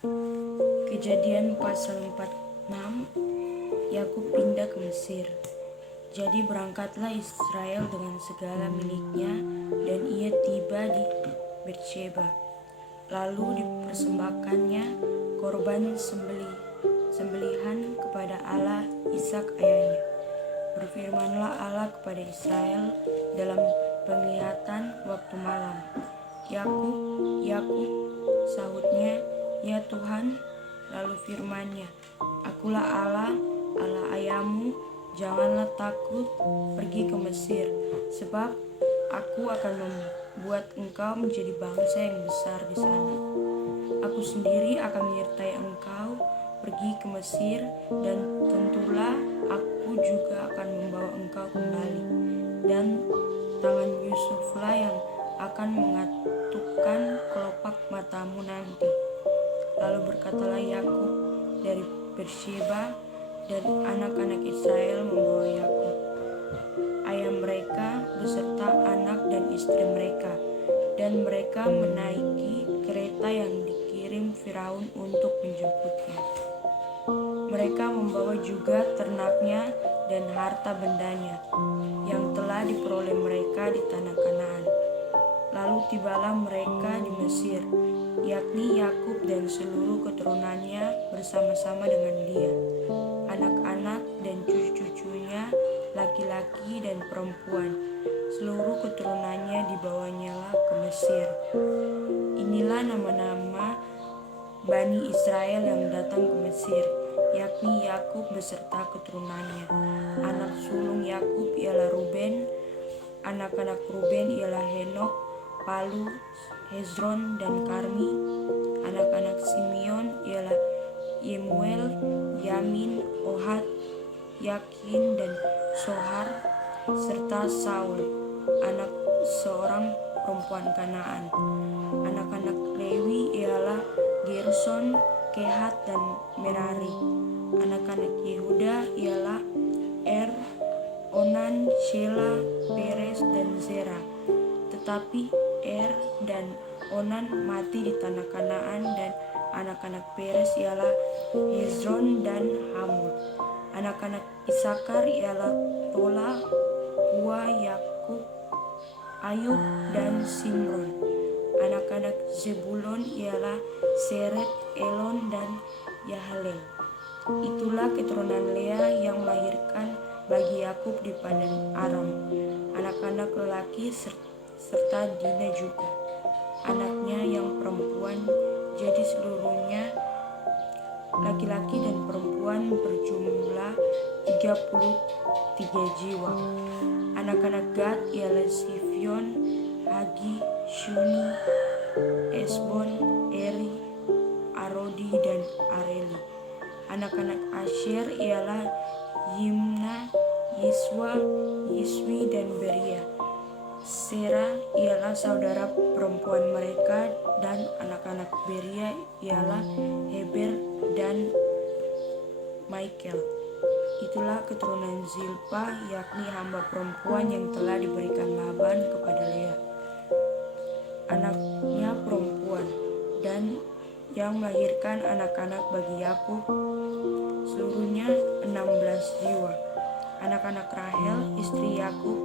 Kejadian pasal 46, Yakub pindah ke Mesir. Jadi berangkatlah Israel dengan segala miliknya, dan ia tiba di Beersheba. Lalu dipersembahkannya korban sembelihan kepada Allah Ishak ayahnya. Berfirmanlah Allah kepada Israel dalam penglihatan waktu malam. Yakub, Yakub, sahutnya, ya Tuhan. Lalu firman-Nya, Akulah Allah, Allah ayahmu, janganlah takut, pergi ke Mesir, sebab aku akan membuat engkau menjadi bangsa yang besar di sana. Aku sendiri akan menyertai engkau pergi ke Mesir, dan tentulah aku juga akan membawa engkau kembali, dan tangan Yusuflah yang akan mengatukkan kelopak matamu nanti. Lalu berkatalah Yakub dari Beersheba, dan anak-anak Israel membawa Yakub, ayah mereka beserta anak dan istri mereka, dan mereka menaiki kereta yang dikirim Firaun untuk menjemputnya. Mereka membawa juga ternaknya dan harta bendanya yang telah diperoleh mereka di tanah Kanaan. Lalu tibalah mereka di Mesir, yakni Yakub dan seluruh keturunannya bersama-sama dengan dia, anak-anak dan cucu-cucunya, laki-laki dan perempuan, seluruh keturunannya dibawanyalah ke Mesir. Inilah nama-nama Bani Israel yang datang ke Mesir, yakni Yakub beserta keturunannya. Anak sulung Yakub ialah Ruben, anak-anak Ruben ialah Henok, Palu, Hezron, dan Karmi. Anak-anak Simeon ialah Yemuel, Yamin, Ohad, Yakin, dan Sohar, serta Saul, anak seorang perempuan Kanaan. Anak-anak Lewi ialah Gerson, Kehat, dan Merari. Anak-anak Yehuda ialah Onan, Shela, Peres, dan Zerah. Tetapi dan Onan mati di tanah Kanaan, dan anak-anak Peres ialah Hezron dan Hamul. Anak-anak Isakar ialah Tola, Pua, Yakub, Ayub, dan Simron. Anak-anak Zebulon ialah Seret, Elon, dan Yahleel. Itulah keturunan Lea yang melahirkan bagi Yakub di Padan Aram, anak-anak lelaki serta Dina juga anaknya yang perempuan. Jadi seluruhnya laki-laki dan perempuan berjumlah 33 jiwa. Anak-anak Gad ialah Sifion, Hagi, Shuni, Esbon, Eri, Arodi, dan Areli. Anak-anak Asher ialah Yimna, Yiswa, Yiswi, dan Beria. Serah ialah saudara perempuan mereka, dan anak-anak Beria ialah Heber dan Michael. Itulah keturunan Zilpa, yakni hamba perempuan yang telah diberikan Laban kepada Lea, anaknya perempuan, dan yang melahirkan anak-anak bagi Yakub, seluruhnya 16 jiwa. Anak-anak Rahel, istri Yakub,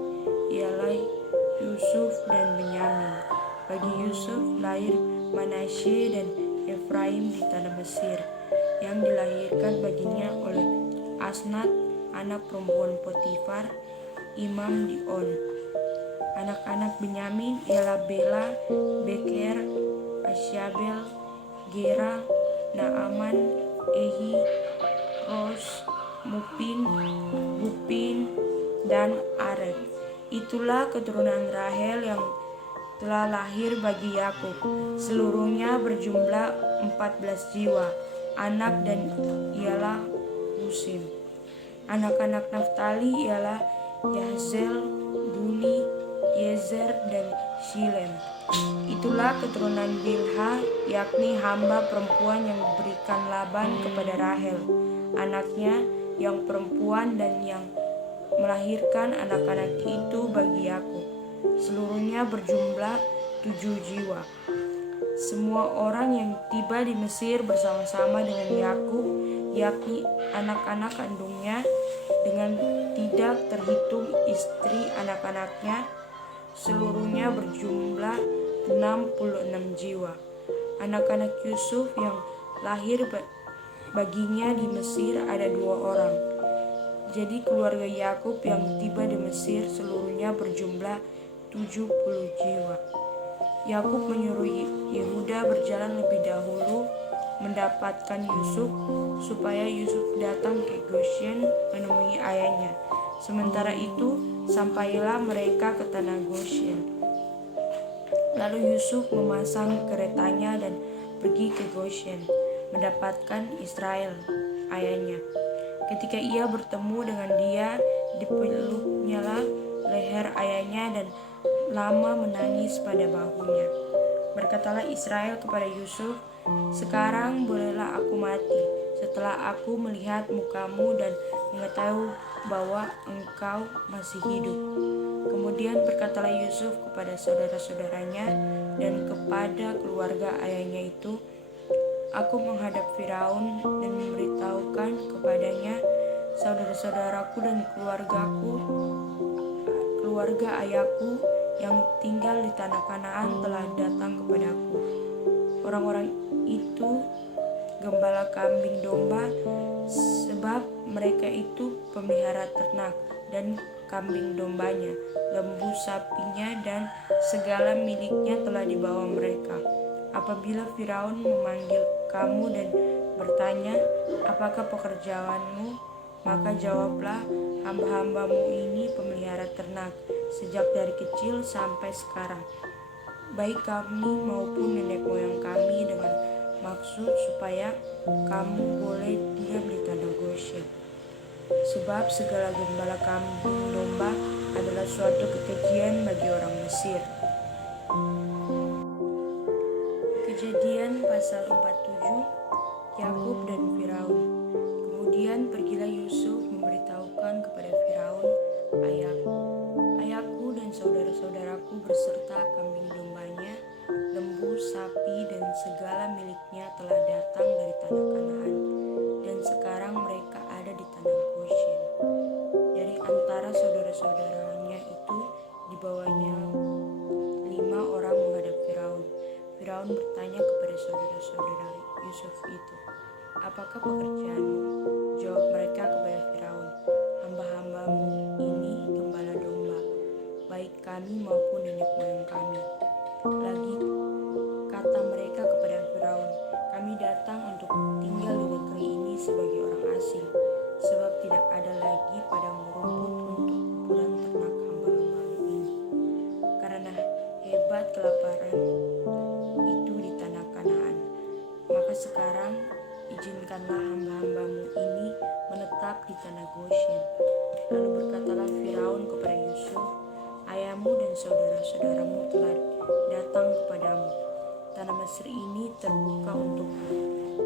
ialah Yusuf dan Benyamin. Bagi Yusuf lahir Manasye dan Efraim di tanah Mesir, yang dilahirkan baginya oleh Asnat, anak perempuan Potifar, imam di On. Anak-anak Benyamin ialah Bela, Beker, Asyabel, Gera, Naaman, Ehi, Ros, Mupin, Bupin, dan Ared. Itulah keturunan Rahel yang telah lahir bagi Yakub, seluruhnya berjumlah 14 jiwa, anak, dan ialah Husim. Anak-anak Naftali ialah Yahzel, Guni, Yezer, dan Shilem. Itulah keturunan Bilha, yakni hamba perempuan yang diberikan Laban kepada Rahel, anaknya yang perempuan, dan yang melahirkan anak-anak itu bagi Yakub, seluruhnya berjumlah 7 jiwa. Semua orang yang tiba di Mesir bersama-sama dengan Yakub, yakni anak-anak kandungnya, dengan tidak terhitung istri anak-anaknya, seluruhnya berjumlah 66 jiwa. Anak-anak Yusuf yang lahir baginya di Mesir ada 2 orang. Jadi keluarga Yakub yang tiba di Mesir seluruhnya berjumlah 70 jiwa. Yakub menyuruh Yehuda berjalan lebih dahulu mendapatkan Yusuf, supaya Yusuf datang ke Goshen menemui ayahnya. Sementara itu, sampailah mereka ke tanah Goshen. Lalu Yusuf memasang keretanya dan pergi ke Goshen, mendapatkan Israel, ayahnya. Ketika ia bertemu dengan dia, dipeluknyalah leher ayahnya dan lama menangis pada bahunya. Berkatalah Israel kepada Yusuf, "Sekarang bolehlah aku mati, setelah aku melihat mukamu dan mengetahui bahwa engkau masih hidup." Kemudian berkatalah Yusuf kepada saudara-saudaranya dan kepada keluarga ayahnya itu, "Aku menghadap Firaun dan memberitahukan kepadanya, saudara-saudaraku dan keluarga ayahku yang tinggal di tanah Kanaan telah datang kepadaku. Orang-orang itu gembala kambing domba, sebab mereka itu pemelihara ternak, dan kambing dombanya, lembu sapinya, dan segala miliknya telah dibawa mereka. Apabila Firaun memanggil kamu dan bertanya, 'Apakah pekerjaanmu?' maka jawablah, 'Hamba-hambamu ini pemelihara ternak sejak dari kecil sampai sekarang, baik kami maupun nenek moyang kami, dengan maksud supaya kamu boleh diam di tanah Goshen. Sebab segala gembala kambing domba adalah suatu kekejian bagi orang Mesir.'" Kejadian pasal 47, Yakub dan Firaun. Kemudian pergilah Yusuf memberitahukan kepada Firaun, "Ayahku dan saudara-saudaraku beserta kambing dombanya, lembu, sapi, dan segala miliknya telah datang dari tanah Kanaan, dan sekarang mereka ada di tanah Goshen." Dari antara saudara-saudaranya itu dibawanya 5 orang menghadap Firaun. Firaun bertanya kepada saudara-saudara Yusuf itu, "Apakah pekerjaanmu?" Jawab mereka kepada Firaun, "Hamba-hambamu ini gembala domba, baik kami maupun nenek moyang kami." Lagi kata mereka kepada Firaun, "Kami datang untuk tinggal di negeri ini sebagai orang asing, sebab tidak ada lagi padang rumput untuk kumpulan ternak hamba-hambamu ini, karena hebat kelaparan itu di tanah Kanaan. Maka sekarang izinkanlah hamba-hambamu ini menetap di tanah Goshen." Lalu berkatalah Firaun kepada Yusuf, "Ayahmu dan saudara-saudaramu telah datang kepadamu. Tanah Mesir ini terbuka untukmu.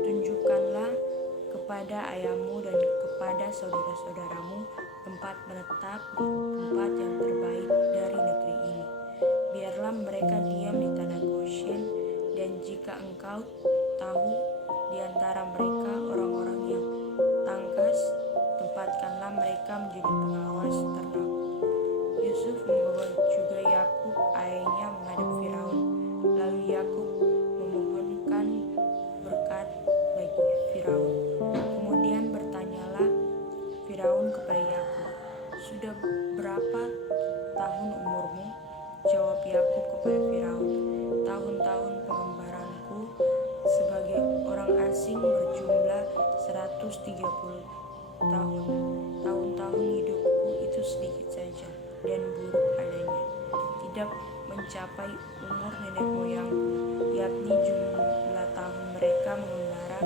Tunjukkanlah kepada ayahmu dan kepada saudara-saudaramu tempat menetap di tempat yang terbaik dari negeri ini. Biarlah mereka diam di tanah Goshen, dan jika engkau tahu di antara mereka orang-orang yang tangkas, tempatkanlah mereka menjadi pengawas ternak." Yusuf membawa juga Yakub ayahnya menghadap Firaun. Lalu Yakub memohonkan berkat bagi Firaun. Kemudian bertanyalah Firaun kepada Yakub, "Sudah berapa tahun umurmu?" Jawab Yakub kepada Firaun, "Tahun-tahun pengembaranku sebagai orang asing berjumlah 130 tahun. Tahun-tahun hidupku itu sedikit saja dan buruk adanya, tidak mencapai umur nenek moyangku, yakni jumlah tahun mereka mengembara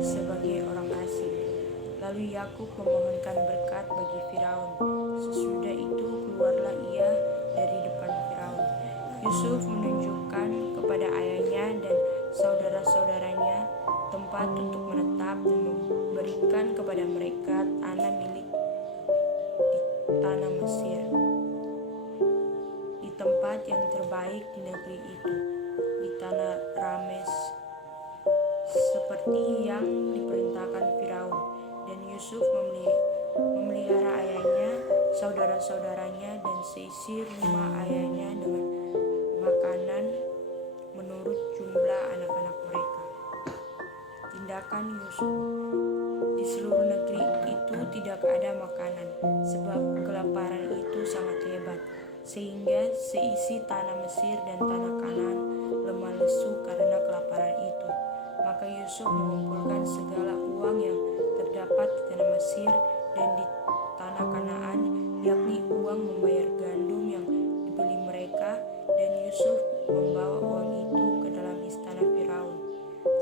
sebagai orang asing." Lalu Yakub memohonkan berkat bagi Firaun. Sesudah itu keluarlah ia dari depan Firaun. Yusuf menunjukkan kepada ayahnya dan saudara-saudaranya tempat untuk menetap dan memberikan kepada mereka tanah milik di tanah Mesir, di tempat yang terbaik di negeri itu, di tanah tanah Rames seperti yang diperintahkan Firaun. Dan Yusuf memelihara ayahnya, saudara-saudaranya, dan seisi rumah ayahnya dengan makanan menurut jumlah anak-anak mereka. Tindakan Yusuf. Di seluruh negeri itu tidak ada makanan, sebab kelaparan itu sangat hebat, sehingga seisi tanah Mesir dan tanah Kanaan lemah lesu karena kelaparan itu. Maka Yusuf mengumpulkan segala uang yang terdapat di tanah Mesir dan di tanah Kanaan, yakni uang membayar gandum yang dibeli mereka, dan Yusuf membawa uang itu ke dalam istana Firaun.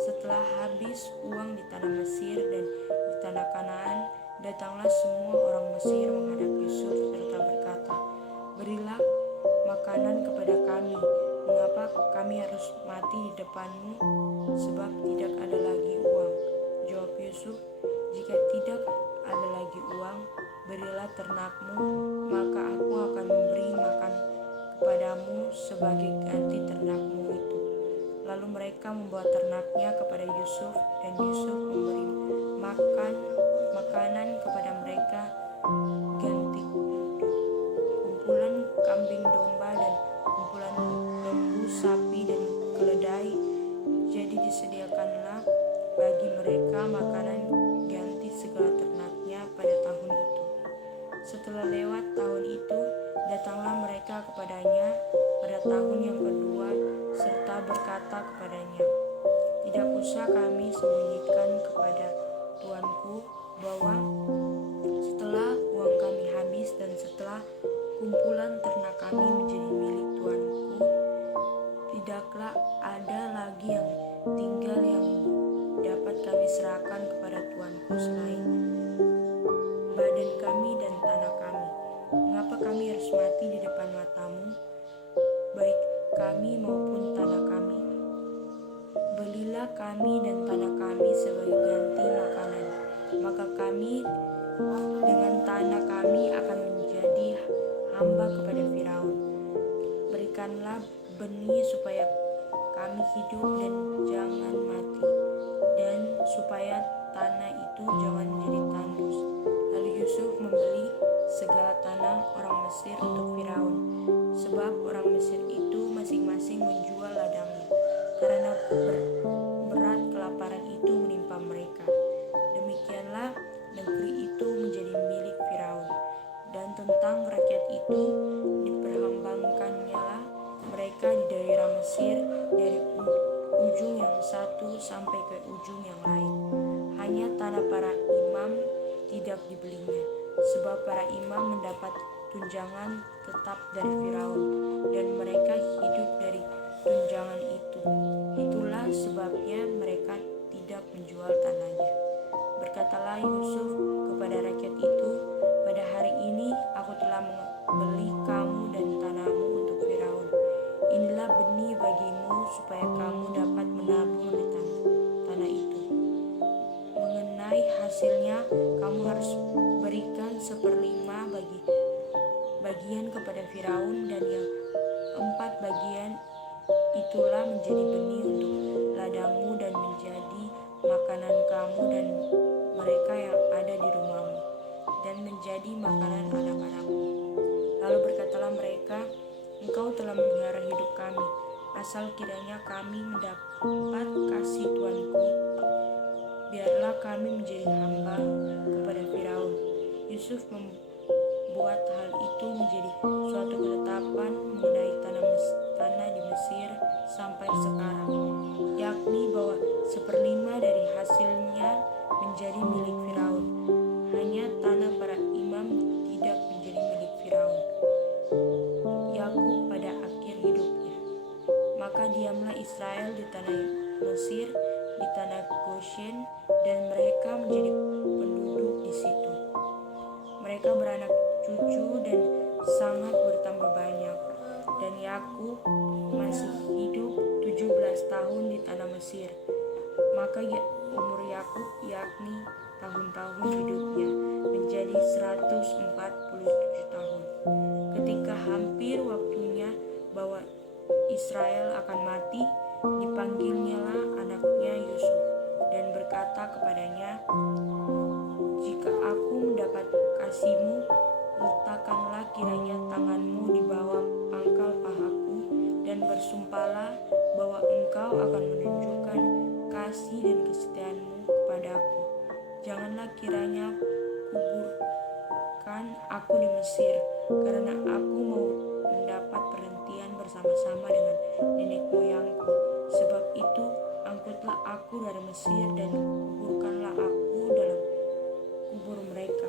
Setelah habis uang di tanah Mesir dan di tanah Kanaan, datanglah semua orang Mesir menghadap Yusuf serta berkata, "Berilah makanan kepada kami. Mengapa kami harus mati di depanmu? Sebab tidak ada lagi uang." Jawab Yusuf, "Jika tidak ada lagi uang, berilah ternakmu, maka aku akan memberi makan kepadamu sebagai ganti ternakmu itu." Lalu mereka membawa ternaknya kepada Yusuf, dan Yusuf memberi makanan kepada mereka ganti kumpulan kambing domba dan kumpulan lembu, sapi, dan keledai. Jadi disediakanlah bagi mereka makanan ganti segala ternaknya pada tahun itu. Setelah lewat tahun itu, datanglah mereka kepadanya pada tahun yang kedua, serta berkata kepadanya, "Tidak usah kami sembunyikan kepada tuanku bahwa setelah uang kami habis dan setelah kumpulan ternak kami menjadi milik tuanku, tidaklah ada lagi yang tinggal yang dapat kami serahkan kepada tuanku selain badan kami dan tanah kami. Mengapa kami harus mati di depan matamu, baik kami maupun tanah kami? Belilah kami dan tanah kami sebagai ganti makanan, maka kami dengan tanah kami akan menjadi hamba kepada Firaun. Berikanlah benih supaya kami hidup dan jangan mati, dan supaya tanah itu jangan menjadi tandus." Lalu Yusuf membeli segala tanah orang Mesir untuk Firaun, sebab orang Mesir itu masing-masing menjual ladangnya, karena berat kelaparan itu menimpa mereka. Demikianlah negeri itu menjadi milik Firaun. Dan tentang rakyat itu, diperhambangkannyalah mereka di daerah Mesir dari ujung yang satu sampai ke ujung yang lain. Hanya tanah para imam tidak dibelinya, sebab para imam mendapat tunjangan tetap dari Firaun, dan mereka hidup dari tunjangan itu. Itulah sebabnya mereka tidak menjual tanahnya. Berkatalah Yusuf kepada rakyat itu, "Pada hari ini aku telah membeli kamu dan tanahmu untuk Firaun. Inilah benih bagimu supaya kamu dapat menabur di tanah itu. Mengenai hasilnya, kamu harus berikan 1/5 bagian kepada Firaun, dan yang 4 bagian itulah menjadi benih untuk ladangmu dan menjadi makanan kamu dan mereka yang ada di rumahmu, dan menjadi makanan anak-anakmu." Lalu berkatalah mereka, "Engkau telah memelihara hidup kami, asal kiranya kami mendapat kasih tuanku. Biarlah kami menjadi hamba kepada Firaun." Yusuf membuat hal itu menjadi suatu ketetapan mengenai tanah di Mesir sampai sekarang, yakni bahwa 1/5 dari hasilnya menjadi milik Firaun. Hanya tanah para imam tidak menjadi milik Firaun. Yakub pada akhir hidupnya. Maka diamlah Israel di tanah Mesir, di tanah Goshen, dan mereka menjadi penduduk di situ. Mereka beranak cucu dan sangat bertambah banyak. Dan Yakub masih hidup 17 tahun di tanah Mesir. Maka umur Yakub, yakni tahun-tahun hidupnya, menjadi 147 tahun. Ketika hampir waktunya bahwa Israel akan mati, Dipanggilnyalah anaknya Yusuf dan berkata kepadanya, "Jika aku mendapat kasihmu, letakkanlah kiranya tanganmu di bawah pangkal pahaku dan bersumpahlah bahwa engkau akan menunjukkan kasih dan kesetiaanmu kepadaku. Janganlah kiranya kuburkan aku di Mesir, karena aku mau mendapat perhentian bersama-sama dengan nenek moyangku. Sebab itu, angkutlah aku dari Mesir dan kuburkanlah aku dalam kubur mereka."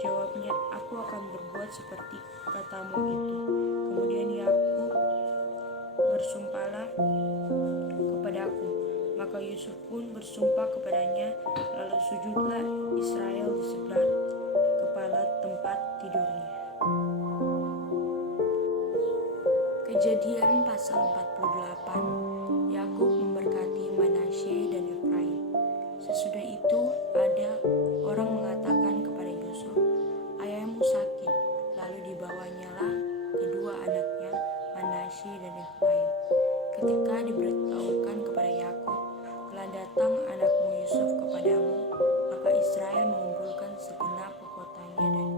Jawabnya, "Aku akan berbuat seperti katamu itu." Kemudian Yakub bersumpahlah kepadaku. Maka Yusuf pun bersumpah kepadanya, lalu sujudlah Israel di sebelah kepala tempat tidurnya. Kejadian pasal 48. Yakub memberkati Manasye dan Efraim. Sesudah itu ada orang mengatakan kepada Yusuf, "Ayahmu sakit." Lalu dibawanyalah kedua anaknya, Manasye dan Efraim. Ketika diberitahukan kepada Yakub, "Telah datang anakmu Yusuf kepadamu," maka Israel mengumpulkan segenap kotanya dan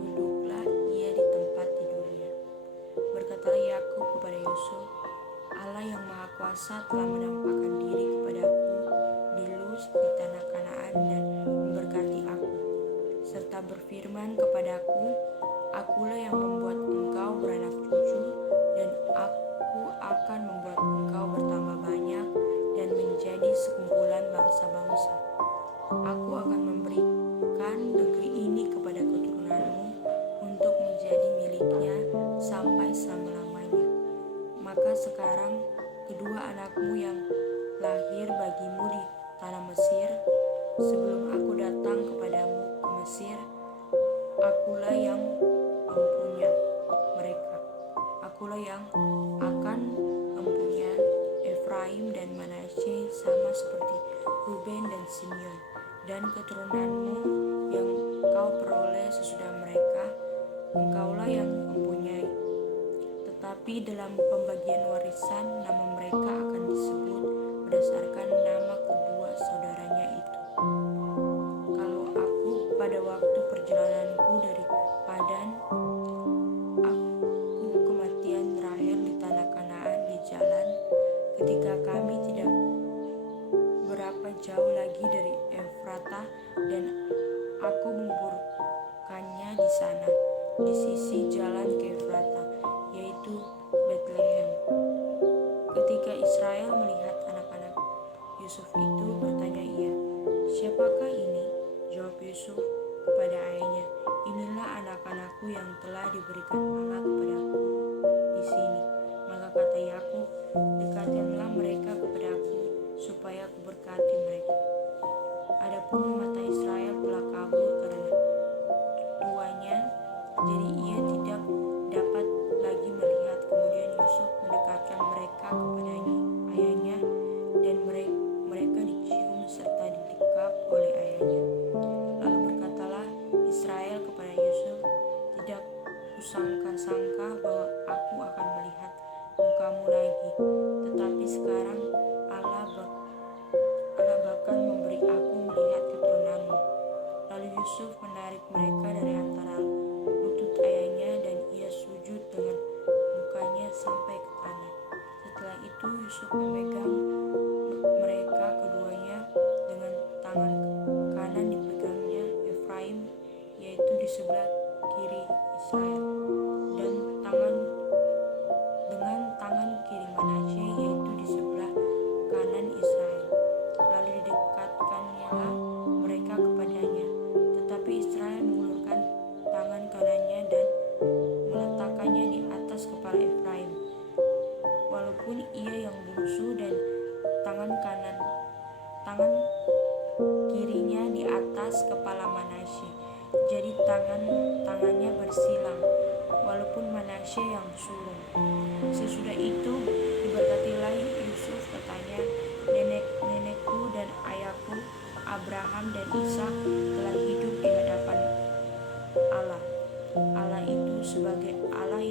duduklah ia di tempat tidurnya. Berkatalah Yakub kepada Yusuf, "Allah yang Maha Kuasa telah menampakkan diri kepadaku di Luz di tanah Kanaan dan memberkati aku, serta berfirman kepadaku, 'Akulah yang membuat engkau beranak cucu, dan aku akan membuat engkau bertambah banyak dan menjadi sekumpulan bangsa-bangsa. Aku akan memberikan negeri ini kepada keturunanmu untuk menjadi miliknya sampai selama-lamanya.' Maka sekarang kedua anakmu yang lahir bagimu di tanah Mesir, sebelum aku datang kepadamu ke Mesir, akulah yang mempunyai mereka. Akulah yang akan mempunyai Efraim dan Manasye sama seperti Ruben dan Simeon, dan keturunanmu yang kau peroleh sesudah mereka, engkaulah yang mempunyai. Tetapi dalam pembagian warisan, nama mereka akan disebut berdasarkan nama kedua saudaranya itu. Kalau aku pada waktu perjalananku dari Padan, aku kematian Rahel di tanah Kanaan di jalan, ketika kami tidak berapa jauh lagi dari Efrata, dan aku menguburkannya di sana, di sisi jalan ke Efrata, yaitu Betlehem." Ketika Israel melihat anak-anak Yusuf itu, bertanya ia, "Siapakah ini?" Jawab Yusuf kepada ayahnya, "Inilah anak-anakku yang telah diberikan Allah kepadaku di sini." Maka kata Yakub, "Dekatkanlah mereka kepadaku, supaya aku berkati mereka." Adapun mata Israel telah kabur karena tuanya, jadi ia tidak dapat lagi melihat. Kemudian Yusuf mendekatkan mereka kepada ayahnya, dan mereka dicium serta didekap oleh ayahnya. Lalu berkatalah Israel kepada Yusuf, "Tidak kusangka-sangka bahwa aku akan melihat mukamu lagi, tetapi sekarang Allah bahkan memberi aku melihat keturunanmu." Lalu Yusuf menarik mereka dari antara lutut ayahnya, dan ia sujud dengan mukanya sampai ke tanah. Setelah itu Yusuf memegang mereka keduanya, dengan tangan kanan dipegangnya Efraim, yaitu di sebelah kiri Israel, dan dengan tangan kiri Manasye, yaitu di sebelah kanan Israel. Lalu didekatkannya mereka kepadanya, tetapi Israel mengulurkan tangan kanannya dan meletakkannya di atas kepala Efraim, walaupun ia yang bungsu, dan tangan kirinya di atas kepala Manasye. Jadi tangannya bersilang, walaupun Manasye yang sulung. Sesudah itu diberkatilah Yusuf, katanya, "Nenekku dan ayahku Abraham dan Ishak telah hidup di hadapan Allah. Allah itu sebagai Allah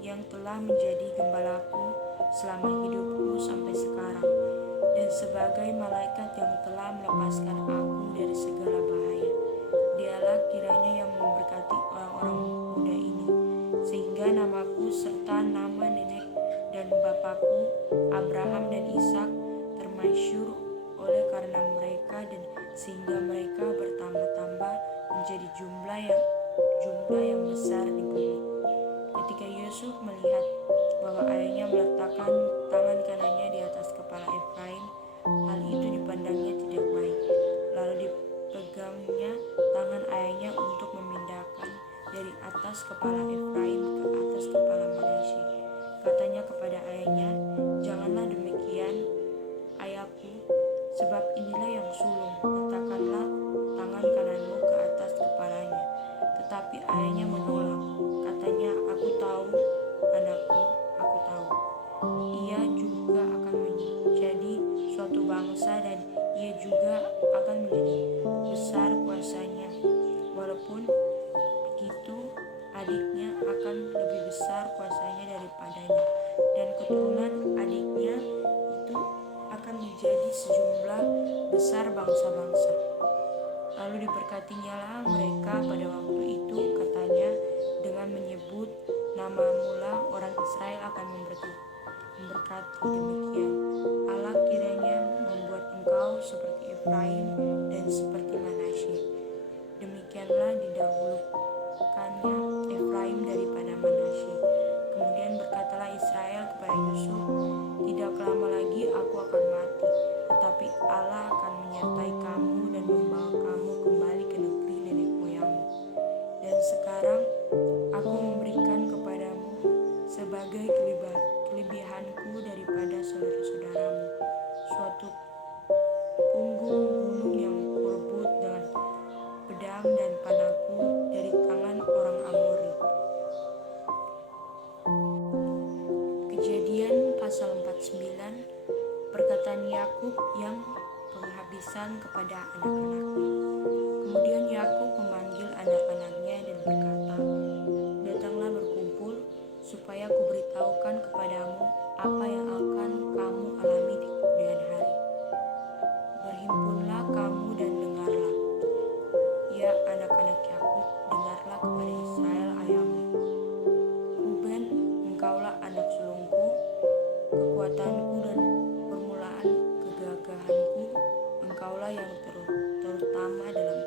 yang telah menjadi gembalaku selama hidupku sampai sekarang, dan sebagai malaikat yang telah melepaskan aku dari segala bahaya. Dialah kiranya yang memberkati orang-orang muda ini, sehingga namaku serta nama nenek dan bapakku Abraham dan Ishak termasyhur oleh karena mereka, dan sehingga mereka bertambah-tambah menjadi jumlah yang besar di bumi. Ketika Yusuf melihat bahwa ayahnya meletakkan tangan kanannya di atas kepala Efraim, hal itu dipandangnya tidak baik. Lalu dipegangnya tangan ayahnya untuk memindahkan dari atas kepala Efraim ke atas kepala Manasye. Katanya kepada ayahnya, "Janganlah demikian, ayahku, sebab inilah yang sulung. Letakkanlah tangan kananmu ke atas kepalanya." Tetapi ayahnya menolak. Katanya, "Aku tahu, anakku, aku tahu. Ia juga akan menjadi suatu bangsa dan ia juga akan menjadi besar kuasanya. Walaupun begitu, adiknya akan lebih besar kuasanya daripadanya, dan keturunan adiknya itu akan menjadi sejumlah besar bangsa-bangsa." Lalu diberkatinyalah mereka pada waktu itu, katanya, dengan menyebut namamu lah orang Israel akan memberkati. Demikian Allah kiranya membuat engkau seperti Efraim dan seperti Manasye. Demikianlah didahulukannya Efraim daripada Manasye. Kemudian berkatalah Israel kepada Yusuf, "Tidak lama lagi aku akan mati, tetapi Allah akan menyertai kamu dan membawa kamu kembali ke negeri nenek moyangmu. Dan sekarang aku memberikan kepadamu sebagai kelebihanku daripada saudara-saudaramu, suatu punggung gunung yang kurebut dengan pedang dan panahku dari tangan orang Amori." Kejadian pasal 49. Perkataan Yakub yang penghabisan kepada anak-anaknya. Kemudian Yakub memanggil anak-anaknya dan berkata, "Datanglah berkumpul, supaya kuberitahukan kepadamu apa yang akan kamu alami di kemudian hari. Berhimpunlah kamu dan dengarlah, ya anak-anak Yakub, dengarlah kepada Israel ayahmu. Ruben, engkaulah anak sulungku, kekuatanku dan permulaan kegagahanku. Engkaulah yang terutama dalam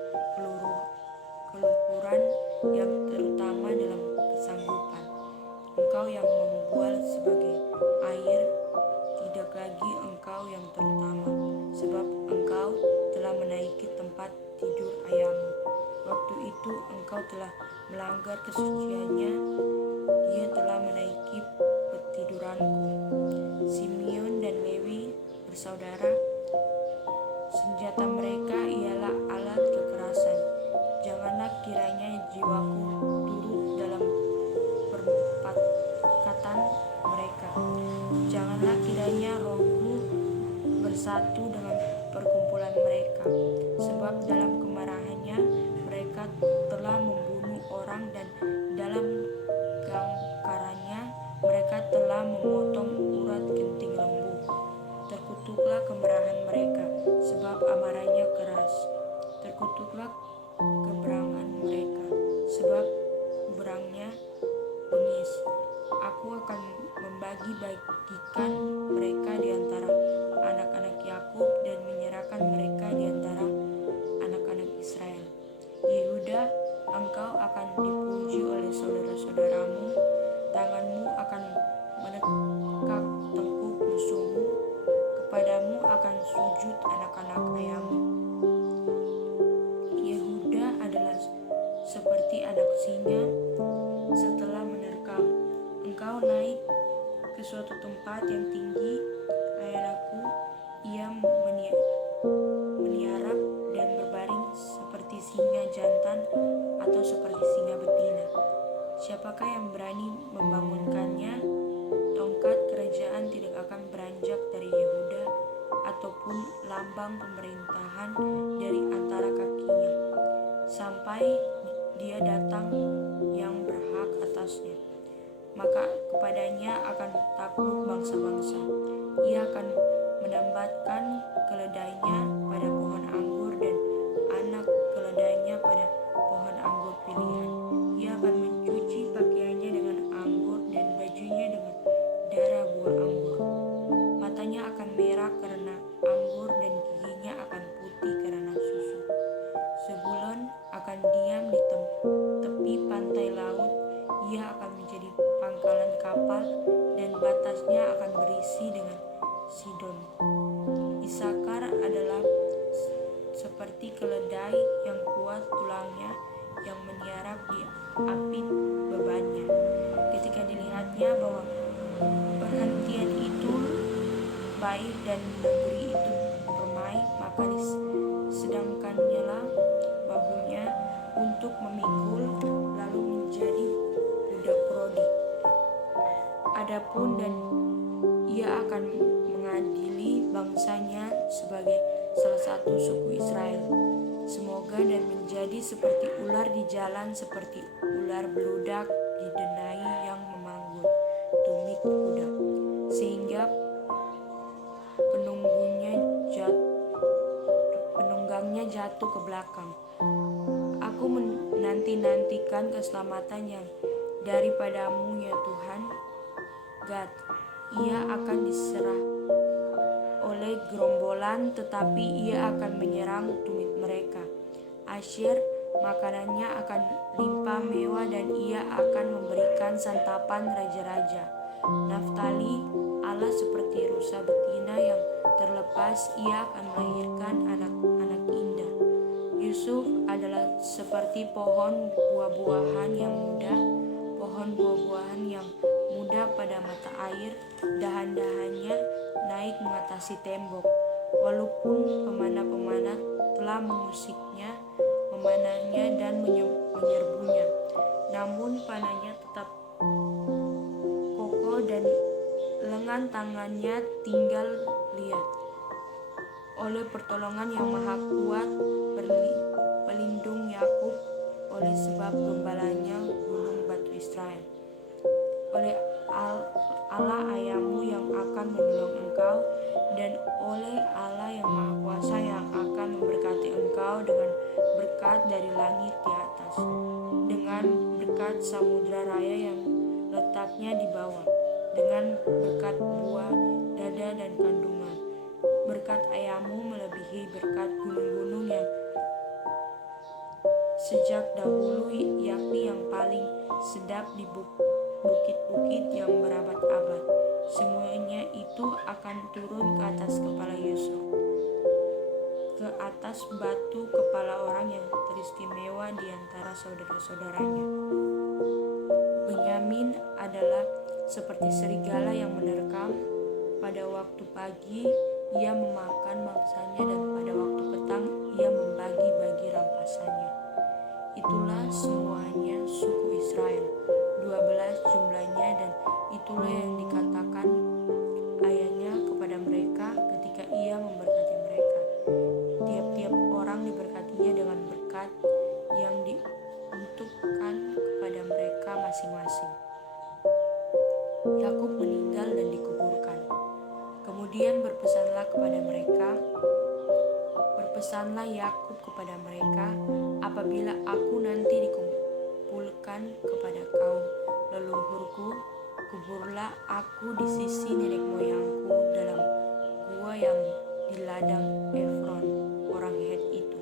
keluhuran, yang terutama dalam kesanggupan. Engkau yang membual sebagai air, tidak lagi engkau yang terutama, sebab engkau telah menaiki tempat tidur ayahmu. Waktu itu engkau telah melanggar kesuciannya, dia telah menaiki petiduranku." Simeon dan Lewi bersaudara, senjata mereka ialah alat kekerasan. Janganlah kiranya jiwaku turut dalam permufakatan mereka. Janganlah kiranya rohku bersatu dengan perkumpulan mereka, sebab dalam kemarahannya mereka telah membunuh orang, dan dalam gangkarannya mereka telah memotong urat genting lembu. Terkutuklah kemarahan mereka, sebab amarahnya keras. Terkutuklah keberangan mereka, sebab berangnya bengis. Aku akan membagi-bagikan mereka di antara anak-anak Yakub dan menyerahkan mereka di antara anak-anak Israel. Yehuda, engkau akan dipuji oleh saudara-saudaramu, tanganmu akan menekak tengkuk musuhmu, kepadamu akan sujud anak-anak ayahmu. Yehuda adalah seperti anak singa setelah menerkam. Engkau naik ke suatu tempat yang tinggi, ayahku, ia meniarap dan berbaring seperti singa jantan atau seperti singa betina. Siapakah yang berani membangunkannya? Tongkat kerajaan tidak akan beranjak dari Yehuda, ataupun lambang pemerintahan dari antara kakinya, sampai dia datang yang berhak atasnya. maka kepadanya akan takluk bangsa-bangsa. Ia akan menambatkan keledainya pada pohon anggur dan anak keledainya pada pohon anggur pilihan. Ia akan mencuci pakaiannya dengan anggur dan bajunya dengan darah buah anggur. Matanya akan merah karena anggur dan giginya akan putih karena susu. Sebulan akan diam di tepi pantai laut. Ia akan menjadi pangkalan kapal dan batasnya akan berisi dengan Sidon. Isakar adalah seperti keledai yang kuat tulangnya yang meniarap di api bebannya. Ketika dilihatnya bahwa perhentian itu baik dan negeri itu permai, maka disedangkannya bahunya untuk memikul lalu menjadi budak prodi. Adapun dan ia akan mengadili bangsanya sebagai salah satu suku Israel. Semoga dan menjadi seperti ular di jalan, seperti ular beludak di denai yang memanggut tumit kuda, sehingga penunggangnya jatuh ke belakang. Aku menanti-nantikan keselamatan yang daripadamu ya Tuhan. Gad, ia akan diserah oleh gerombolan, tetapi ia akan menyerang tumit mereka. Asyer, makanannya akan limpah mewah dan ia akan memberikan santapan raja-raja. Naftali, Allah seperti rusa betina yang terlepas, ia akan melahirkan anak-anak indah. Yusuf adalah seperti pohon buah-buahan yang muda, pohon buah-buahan yang muda pada mata air, dahan-dahannya naik mengatasi tembok. Walaupun pemanah-pemanah telah mengusiknya, memanahnya dan menyerbunya, namun panahnya tetap kokoh dan lengan tangannya tinggal liat. Oleh pertolongan yang maha kuat, pelindung Yakub, oleh sebab gembalanya gunung batu Israel. Oleh Allah ayahmu yang akan menolong engkau, dan oleh Allah yang maha kuasa yang akan memberkati engkau dengan berkat dari langit di atas, dengan berkat samudra raya yang letaknya di bawah, dengan berkat buah dada dan kandungan. Berkat ayahmu melebihi berkat gunung-gunung yang sejak dahulu, yakni yang paling sedap di bukit-bukit yang berabad-abad. Semuanya itu akan turun ke atas kepala Yusuf, ke atas batu kepala orang yang teristimewa di antara saudara-saudaranya. Benyamin adalah seperti serigala yang menerkam. Pada waktu pagi ia memakan mangsanya, dan pada waktu petang ia membagi-bagi rampasannya. Itulah semuanya suku Israel, 12 jumlahnya, dan itulah yang dikatakan ayahnya kepada mereka ketika ia memberkati mereka. Tiap-tiap orang diberkatinya dengan berkat yang diuntukkan kepada mereka masing-masing. Yakub meninggal dan dikuburkan. Kemudian berpesanlah Yakub kepada mereka, apabila aku nanti dikumpulkan kepada kaum leluhurku, kuburlah aku di sisi nenek moyangku dalam gua yang di ladang Efron orang Het itu,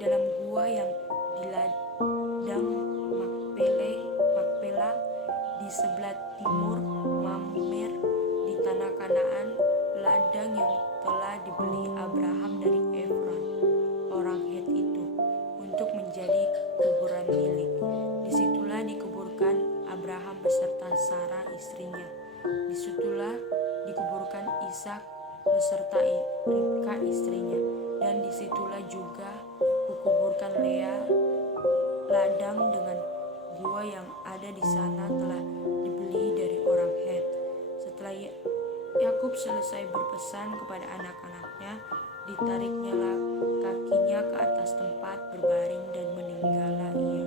dalam gua yang di ladang Makpela di sebelah timur Mamre di tanah Kanaan, ladang yang telah dibeli Abraham dari Efron orang Het itu untuk menjadi kuburan milik. Disitulah dikuburkan Abraham beserta Sarah istrinya. Disitulah dikuburkan Ishak beserta Ribka istrinya, dan disitulah juga kukuburkan Lea. Ladang dengan gua yang ada di sana telah dibeli dari orang Het. Setelah Yakub selesai berpesan kepada anak-anaknya, ditariknyalah kakinya ke atas tempat berbaring dan meninggallah ia.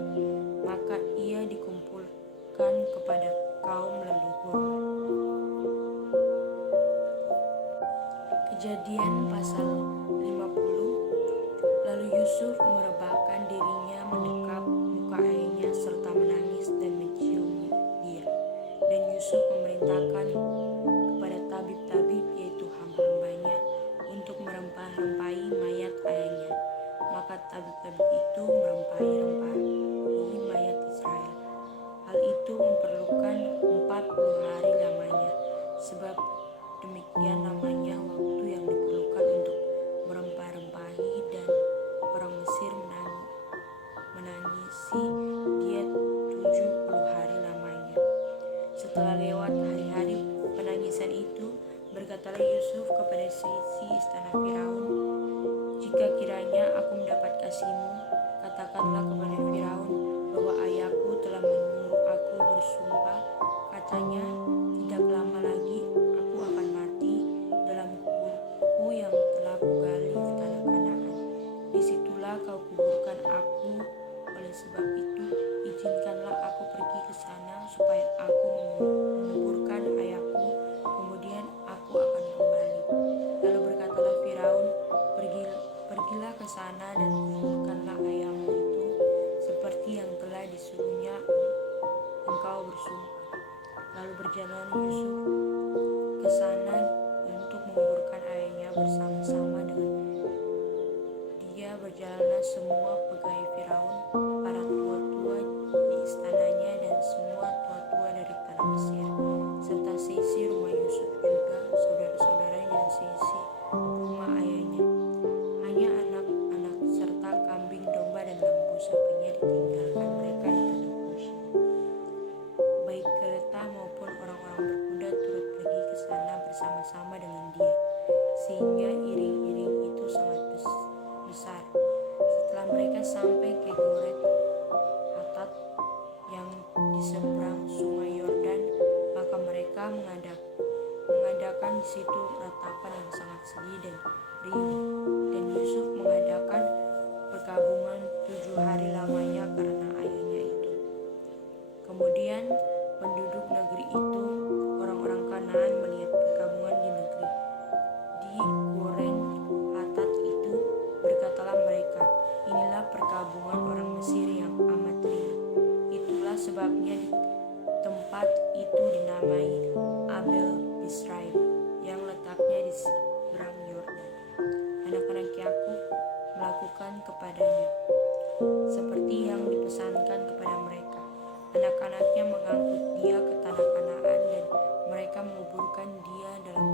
Maka ia dikumpulkan kepada kaum leluhur. Kejadian pasal 50. Lalu Yusuf merebahkan dirinya mendekap muka ayahnya serta menangis dan mencium dia. Dan Yusuf memerintahkan kepada tabib-tabib, yaitu hamba-hambanya, untuk merempah-rempahi mayat ayahnya. Maka tabib-tabib itu merempah-rempahi mayat Israel. Hal itu memerlukan 40 hari lamanya, sebab demikian lamanya waktu yang diperlukan untuk merempah-rempahi, dan orang Mesir menangisi dia 70 hari lamanya. Setelah lewat hari-hari penangisan itu, berkatalah Yusuf kepada seisi istana Firaun, "Jika kiranya aku mendapat kasihmu, katakanlah kepada Firaun bahwa ayahku telah menyuruh aku bersumpah. Katanya, tidak lama lagi aku akan mati dalam kuburku yang telah kugali di tanah Kanaan. Disitulah kau kuburkan aku. Oleh sebab itu, izinkanlah aku pergi ke sana supaya aku menguburkan ayahku, kemudian aku akan kembali." Lalu berkatalah Firaun, Pergilah ke sana dan kuburkanlah ayahmu itu seperti yang telah disuruhnya engkau bersumpah." Lalu berjalan Yusuf ke sana untuk menguburkan ayahnya bersama-sama dengan dia. Berjalanlah semua pegawai Firaun, para tua-tua di istananya, dan semua tua-tua dari tanah Mesir, serta seisi rumah Yusuf juga, saudara-saudaranya, dan seisi rumah ayahnya. Hanya anak-anak serta kambing domba dan lembu sapinya ditinggalkan mereka di tanah Goshen. Baik kereta maupun orang-orang berkuda turut pergi ke sana bersama-sama dengan dia, sehingga iring-iring itu sangat besar. Setelah mereka sampai ke Goret Hatat yang di seberang sungai Yordan, maka mereka mengadakan di situ ratapan yang sangat sedih dan riuh. Dan Yusuf mengadakan perkabungan 7 hari lamanya karena ayahnya itu. Kemudian penduduk negeri itu, orang-orang Kanaan, melihat perkabungan di negeri di Goren Hatat itu. Berkatalah mereka, "Inilah perkabungan orang Mesir yang amat riuh." Itulah sebabnya di tempat itu dinamai Abel Misraim, yang letaknya di seberang Yordan. Anak-anak Yakub melakukan kepadanya seperti yang dipesankan kepada mereka. Anak-anaknya mengangkut dia ke tanah Kanaan, dan mereka menguburkan dia dalam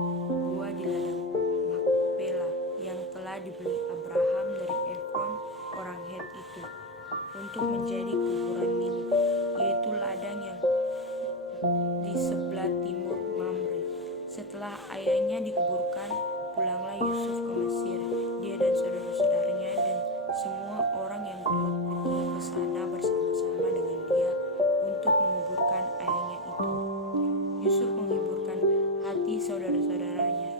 gua di ladang Makpela yang telah dibeli Abraham dari Efron orang Het itu, untuk menjadi kuburan milik, yaitu ladang yang di sebelah timur Mamre. Setelah ayahnya dikuburkan, pulanglah Yusuf ke Mesir, dia dan saudara-saudaranya, dan semua orang yang turut pergi ke sana bersama-sama dengan dia untuk menguburkan ayahnya itu. Yusuf menghiburkan hati saudara-saudaranya.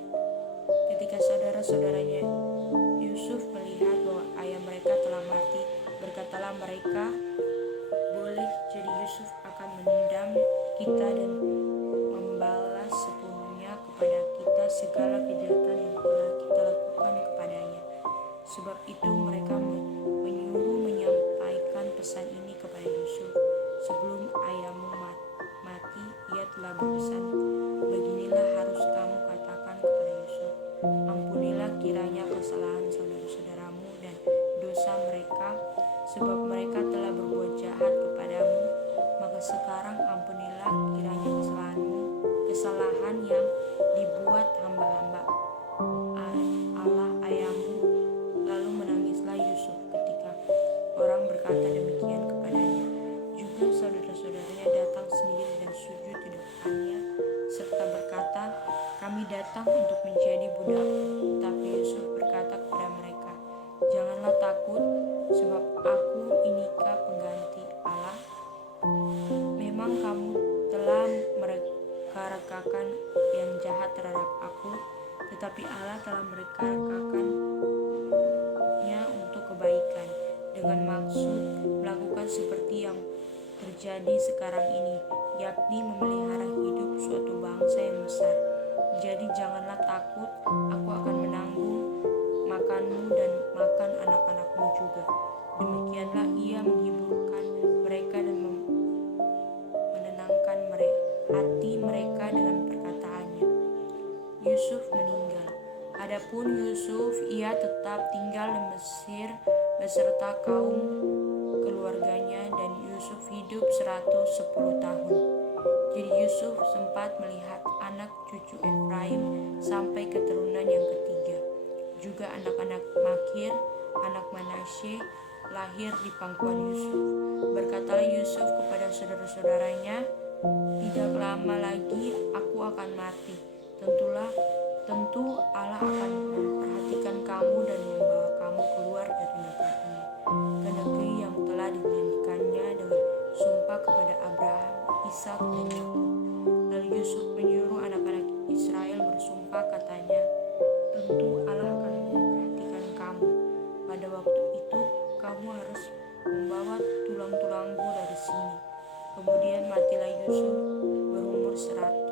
Ketika saudara-saudaranya Yusuf melihat bahwa ayah mereka telah mati, berkatalah mereka, "Boleh jadi Yusuf akan menendam kita dan membalas sepenuhnya kepada kita segala kejahatan yang telah kita lakukan kepadanya." Sebab itu mereka menyuruh menyampaikan pesan ini kepada Yusuf. "Sebelum ayahmu mati, ia telah berpesan, beginilah harus kamu katakan kepada Yusuf, ampunilah kiranya kesalahan saudara-saudaramu dan dosa mereka, sebab mereka telah berbuat jahat kepadamu. Maka sekarang ampunilah kiranya kesalahan yang dibuat hamba-hamba Allah ayahmu." Lalu menangislah Yusuf ketika orang berkata demikian kepadanya. Juga saudara-saudaranya datang sendiri dan sujud di depannya, serta berkata, "Kami datang untuk menjadi budakmu." Tapi Yusuf berkata kepada mereka, "Janganlah takut, sebab aku inikah pengganti Allah? Memang kamu telah mereka-rekakan yang jahat terhadap aku, tetapi Allah telah mereka-rekakannya untuk kebaikan, dengan maksud melakukan seperti yang terjadi sekarang ini. yakni memelihara hidup suatu bangsa yang besar. Jadi janganlah takut, aku akan menanggung makanmu dan makan anak-anakmu juga. Demikianlah ia menghiburkan mereka dan menenangkan hati mereka dengan perkataannya. Yusuf meninggal. Adapun Yusuf, ia tetap tinggal di Mesir beserta kaum keluarganya, dan Yusuf hidup 110 tahun. Jadi Yusuf sempat melihat anak cucu Efraim sampai keturunan yang ketiga. Juga anak-anak Makir, anak Manasye, lahir di pangkuan Yusuf. Berkatalah Yusuf kepada saudara-saudaranya, tidak lama lagi aku akan mati. Tentu Allah akan memperhatikan kamu dan membawa kamu keluar dari negeri ini, ke negeri yang telah dijanjikannya dengan sumpah kepada Abraham, Ishak dan Yakub. Lalu Yusuf menyuruh anak-anak Israel bersumpah, katanya, tentu Allah akan memperhatikan kamu. Pada waktu itu kamu harus membawa tulang-tulangku dari sini. Kemudian matilah Yusuf berumur 100